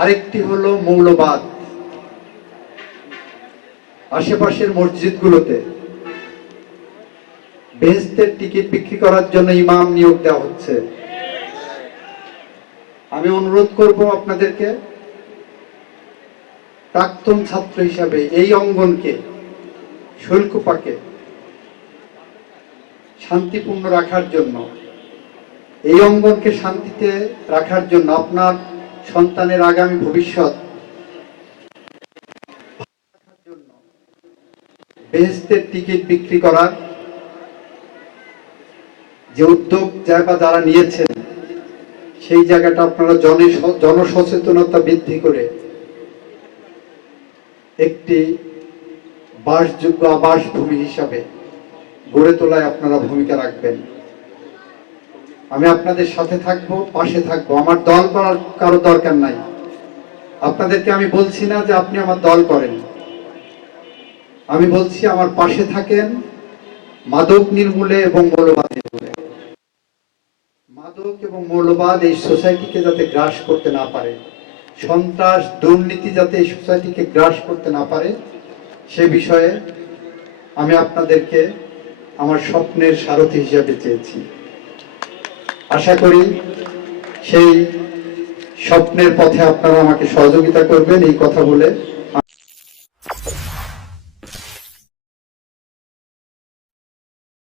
আরেকটি হলো মৌলবাদ। আশেপাশের মসজিদগুলোতে বেহেশতের টিকিট বিক্রি করার জন্য ইমাম নিয়োগ দেওয়া হচ্ছে। আমি অনুরোধ করব আপনাদেরকে, প্রাক্তন ছাত্র হিসাবে এই অঙ্গনকে, শৈলকুপাকে শান্তিপূর্ণ রাখার জন্য, এই অঙ্গনকে শান্তিতে রাখার জন্য, আপনার সন্তানের আগামী ভবিষ্যৎ জন্য বেহেশতের টিকিট বিক্রি করার যে উদ্যোগ যারা নিয়েছেন, সেই জায়গাটা আপনারা জনসচেতনতা বৃদ্ধি করে একটি বাসযোগ্য আবাসভূমি হিসাবে গড়ে তোলায় আপনারা ভূমিকা রাখবেন। আমি আপনাদের সাথে থাকবো, পাশে থাকবো। আমার দল করার কারো দরকার নাই। আপনাদেরকে আমি বলছি না যে আপনি আমার দল করেন, আমি বলছি আমার পাশে থাকেন মাদক নির্মূলে এবং মৌলবাদ নির্মূলে। মাদক এবং মৌলবাদ এই সোসাইটিকে যাতে গ্রাস করতে না পারে, সন্ত্রাস দুর্নীতি যাতে এই সোসাইটিকে গ্রাস করতে না পারে, সে বিষয়ে আমি আপনাদেরকে আমার স্বপ্নের সারথি হিসেবে চেয়েছি। আশা করি সেই স্বপ্নের পথে আপনারা আমাকে সহযোগিতা করবেন। এই কথা বলে